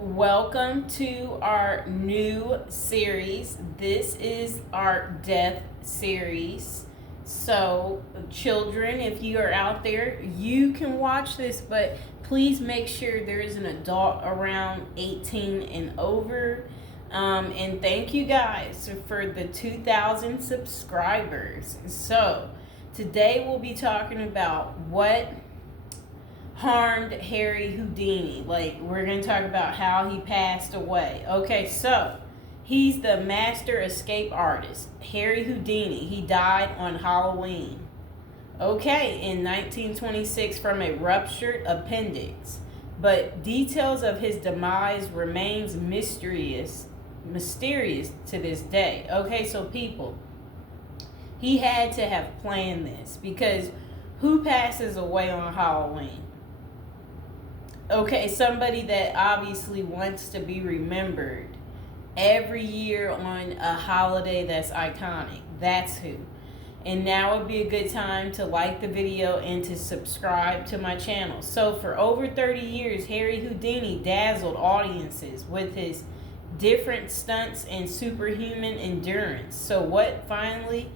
Welcome to our new series. This is our death series. So, children, if you are out there, you can watch this, but please make sure there is an adult around 18 and over. And thank you guys for the 2,000 subscribers. So, today we'll be talking about what harmed Harry Houdini. We're going to talk about how he passed away. Okay, so he's the master escape artist, Harry Houdini. He died on Halloween. Okay, in 1926 from a ruptured appendix. But details of his demise remains mysterious to this day. Okay, so people, he had to have planned this, because who passes away on Halloween? Okay, somebody that obviously wants to be remembered every year on a holiday that's iconic. That's who. And now would be a good time to like the video and to subscribe to my channel. So for over 30 years, Harry Houdini dazzled audiences with his different stunts and superhuman endurance. So what finally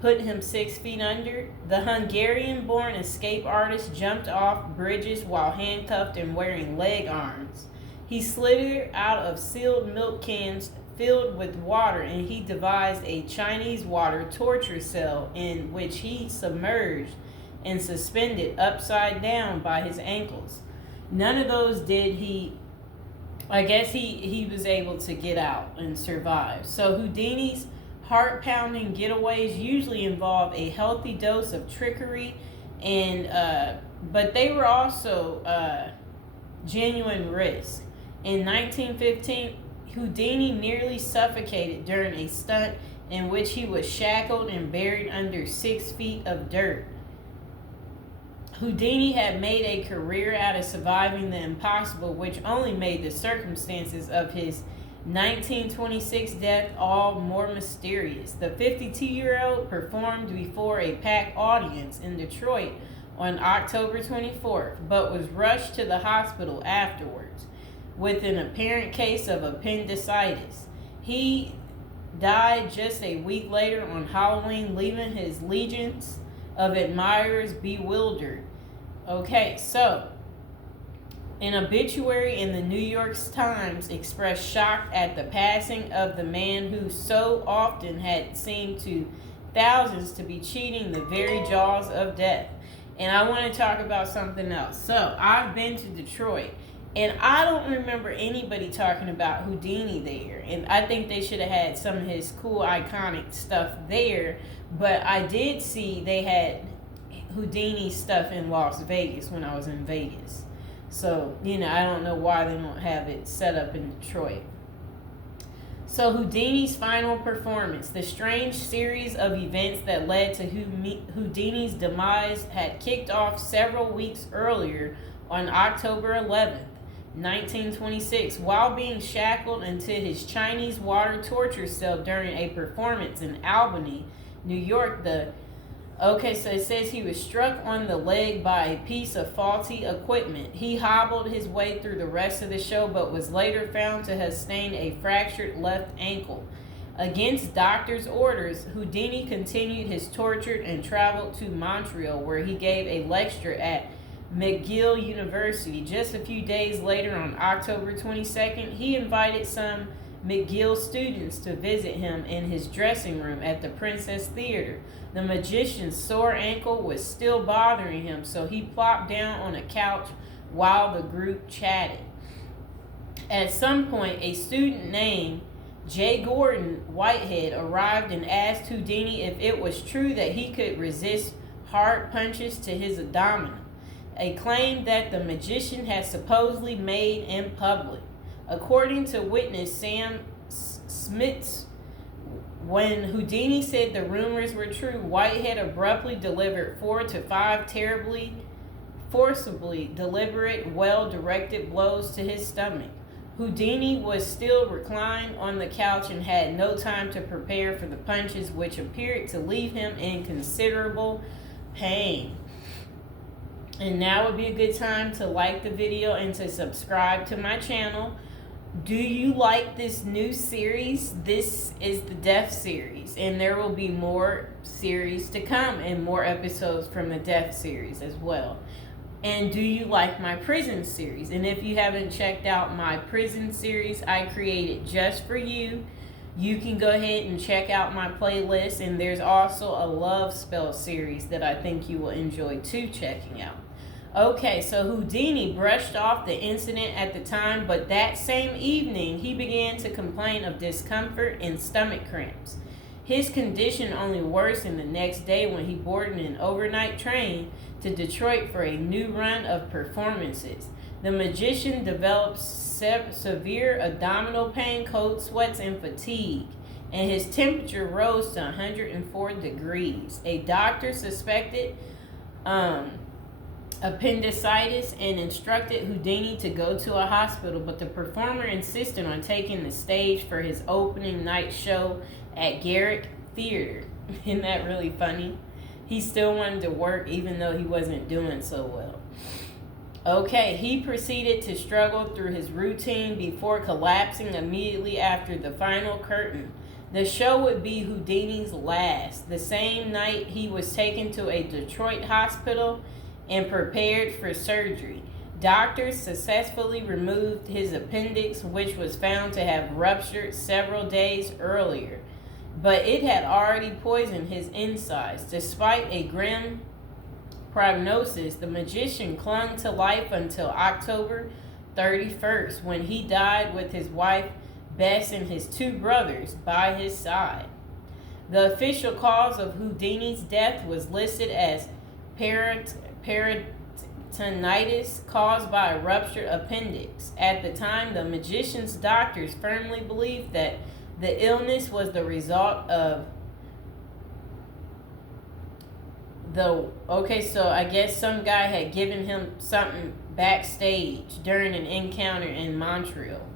put him 6 feet under? The Hungarian-born escape artist jumped off bridges while handcuffed and wearing leg irons. He slithered out of sealed milk cans filled with water, and he devised a Chinese water torture cell in which he submerged and suspended upside down by his ankles. None of those did he. I guess he was able to get out and survive. So Houdini's heart-pounding getaways usually involve a healthy dose of trickery, but they were also genuine risk. In 1915, Houdini nearly suffocated during a stunt in which he was shackled and buried under 6 feet of dirt. Houdini had made a career out of surviving the impossible, which only made the circumstances of his 1926 death all more mysterious. The 52-year-old performed before a packed audience in Detroit on October 24th, but was rushed to the hospital afterwards with an apparent case of appendicitis. He died just a week later on Halloween, leaving his legions of admirers bewildered. Okay, so an obituary in the New York Times expressed shock at the passing of the man who so often had seemed to thousands to be cheating the very jaws of death. And I want to talk about something else. So I've been to Detroit, and I don't remember anybody talking about Houdini there. And I think they should have had some of his cool, iconic stuff there. But I did see they had Houdini stuff in Las Vegas when I was in Vegas. So, I don't know why they don't have it set up in Detroit. So, Houdini's final performance. The strange series of events that led to Houdini's demise had kicked off several weeks earlier on October 11th, 1926, while being shackled into his Chinese water torture cell during a performance in Albany, New York. Okay, so it says he was struck on the leg by a piece of faulty equipment. He hobbled his way through the rest of the show, but was later found to have sustained a fractured left ankle. Against doctors' orders, Houdini continued his torture and traveled to Montreal, where he gave a lecture at McGill University. Just a few days later, on October 22nd, he invited some McGill students to visit him in his dressing room at the Princess Theater. The magician's sore ankle was still bothering him, so he plopped down on a couch while the group chatted. At some point, a student named J. Gordon Whitehead arrived and asked Houdini if it was true that he could resist hard punches to his abdomen, a claim that the magician had supposedly made in public. According to witness Sam Smits, when Houdini said the rumors were true, Whitehead abruptly delivered 4 to 5 terribly, forcibly deliberate, well-directed blows to his stomach. Houdini was still reclined on the couch and had no time to prepare for the punches, which appeared to leave him in considerable pain. And now would be a good time to like the video and to subscribe to my channel. Do you like this new series? This is the Death series, and there will be more series to come and more episodes from the Death series as well. And do you like my prison series? And if you haven't checked out my prison series I created just for you, you can go ahead and check out my playlist. And there's also a love spell series that I think you will enjoy too checking out. Okay, so Houdini brushed off the incident at the time, but that same evening he began to complain of discomfort and stomach cramps. His condition only worsened the next day when he boarded an overnight train to Detroit for a new run of performances. The magician developed severe abdominal pain, cold sweats, and fatigue, and his temperature rose to 104 degrees. A doctor suspected appendicitis and instructed Houdini to go to a hospital, but the performer insisted on taking the stage for his opening night show at Garrick Theater. Isn't that really funny? He still wanted to work even though he wasn't doing so well. Okay, he proceeded to struggle through his routine before collapsing immediately after the final curtain. The show would be Houdini's last. The same night, he was taken to a Detroit hospital and prepared for surgery. Doctors successfully removed his appendix, which was found to have ruptured several days earlier, but it had already poisoned his insides. Despite a grim prognosis, the magician clung to life until October 31st, when he died with his wife Bess and his two brothers by his side. The official cause of Houdini's death was listed as peritonitis caused by a ruptured appendix. At the time, the magician's doctors firmly believed that the illness was the result of so I guess some guy had given him something backstage during an encounter in Montreal.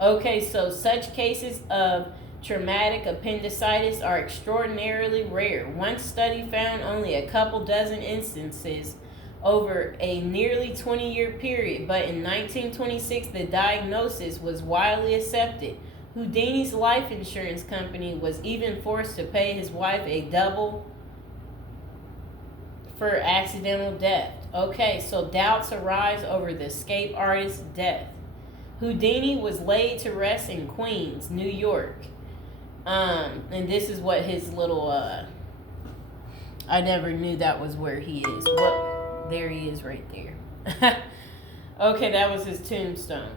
Okay, so such cases of traumatic appendicitis are extraordinarily rare. One study found only a couple dozen instances over a nearly 20-year period, but in 1926 the diagnosis was widely accepted. Houdini's life insurance company was even forced to pay his wife a double for accidental death. Okay, so doubts arise over the escape artist's death. Houdini was laid to rest in Queens, New York. And this is what his little, I never knew that was where he is. There he is right there. Okay, that was his tombstone.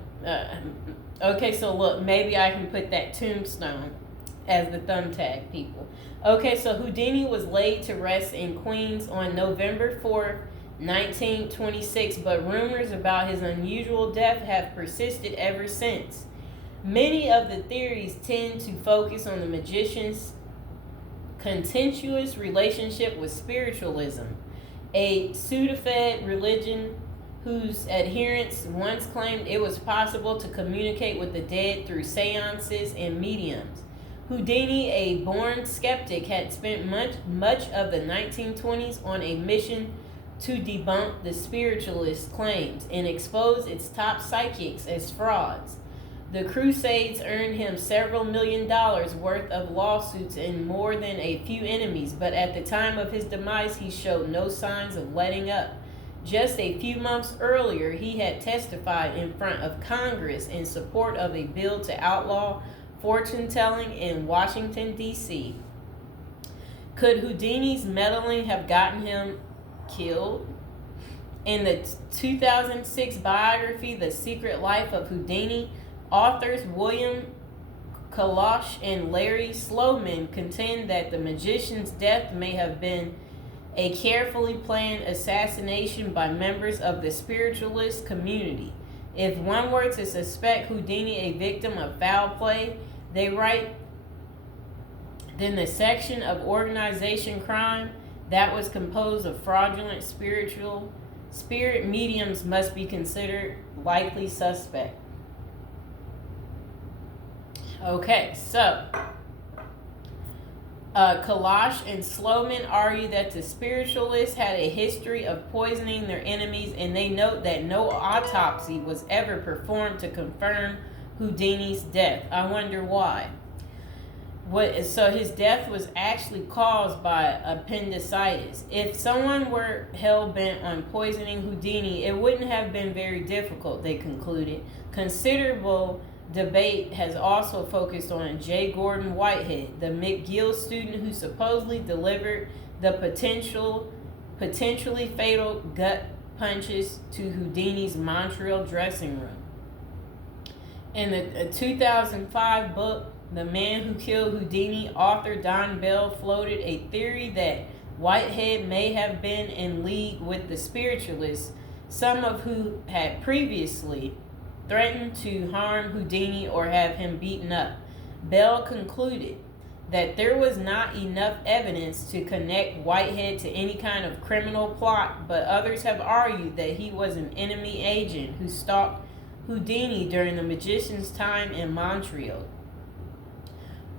Okay, so look, maybe I can put that tombstone as the thumbtack, people. Okay, so Houdini was laid to rest in Queens on November 4th, 1926, but rumors about his unusual death have persisted ever since. Many of the theories tend to focus on the magician's contentious relationship with spiritualism, a pseudo-fed religion whose adherents once claimed it was possible to communicate with the dead through seances and mediums. Houdini, a born skeptic, had spent much of the 1920s on a mission to debunk the spiritualist claims and expose its top psychics as frauds. The Crusades earned him several $1 million worth of lawsuits and more than a few enemies, but at the time of his demise, he showed no signs of letting up. Just a few months earlier, he had testified in front of Congress in support of a bill to outlaw fortune-telling in Washington, D.C. Could Houdini's meddling have gotten him killed? In the 2006 biography, The Secret Life of Houdini, authors William Kalash and Larry Sloman contend that the magician's death may have been a carefully planned assassination by members of the spiritualist community. If one were to suspect Houdini a victim of foul play, they write, then the section of organization crime that was composed of fraudulent spirit mediums must be considered likely suspect. Okay, so Kalash and Sloman argue that the spiritualists had a history of poisoning their enemies, and they note that no autopsy was ever performed to confirm Houdini's death. I wonder why. So his death was actually caused by appendicitis. If someone were hell-bent on poisoning Houdini, it wouldn't have been very difficult, they concluded. Considerable debate has also focused on J. Gordon Whitehead, the McGill student who supposedly delivered the potentially fatal gut punches to Houdini's Montreal dressing room. In the 2005 book, The Man Who Killed Houdini, author Don Bell floated a theory that Whitehead may have been in league with the spiritualists, some of who had previously threatened to harm Houdini or have him beaten up. Bell concluded that there was not enough evidence to connect Whitehead to any kind of criminal plot, but others have argued that he was an enemy agent who stalked Houdini during the magician's time in Montreal.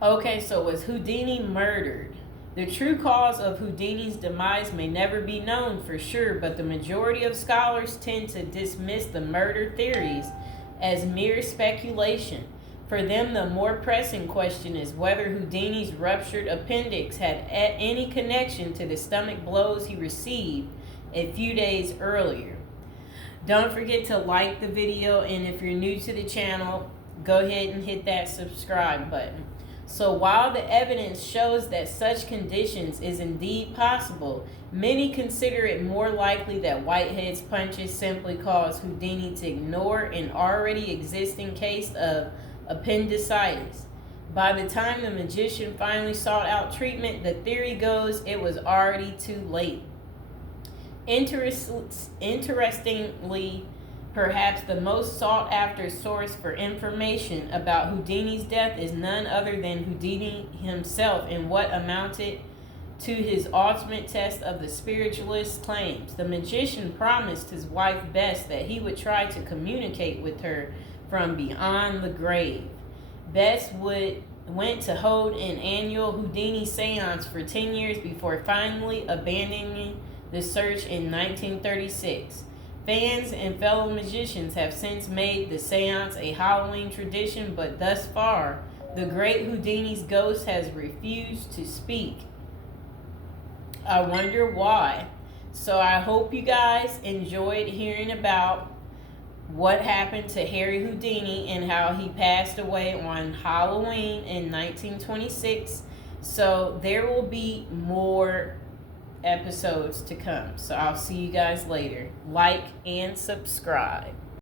Okay, so was Houdini murdered? The true cause of Houdini's demise may never be known for sure, but the majority of scholars tend to dismiss the murder theories as mere speculation. For them, the more pressing question is whether Houdini's ruptured appendix had any connection to the stomach blows he received a few days earlier. Don't forget to like the video, and if you're new to the channel, go ahead and hit that subscribe button. So while the evidence shows that such conditions is indeed possible, many consider it more likely that Whitehead's punches simply caused Houdini to ignore an already existing case of appendicitis. By the time the magician finally sought out treatment, the theory goes it was already too late. Interestingly, perhaps the most sought after source for information about Houdini's death is none other than Houdini himself in what amounted to his ultimate test of the spiritualist's claims. The magician promised his wife Bess that he would try to communicate with her from beyond the grave. Bess went to hold an annual Houdini seance for 10 years before finally abandoning the search in 1936. Fans and fellow magicians have since made the seance a Halloween tradition, but thus far, the great Houdini's ghost has refused to speak. I wonder why. So I hope you guys enjoyed hearing about what happened to Harry Houdini and how he passed away on Halloween in 1926. So there will be more episodes to come. So I'll see you guys later. Like and subscribe.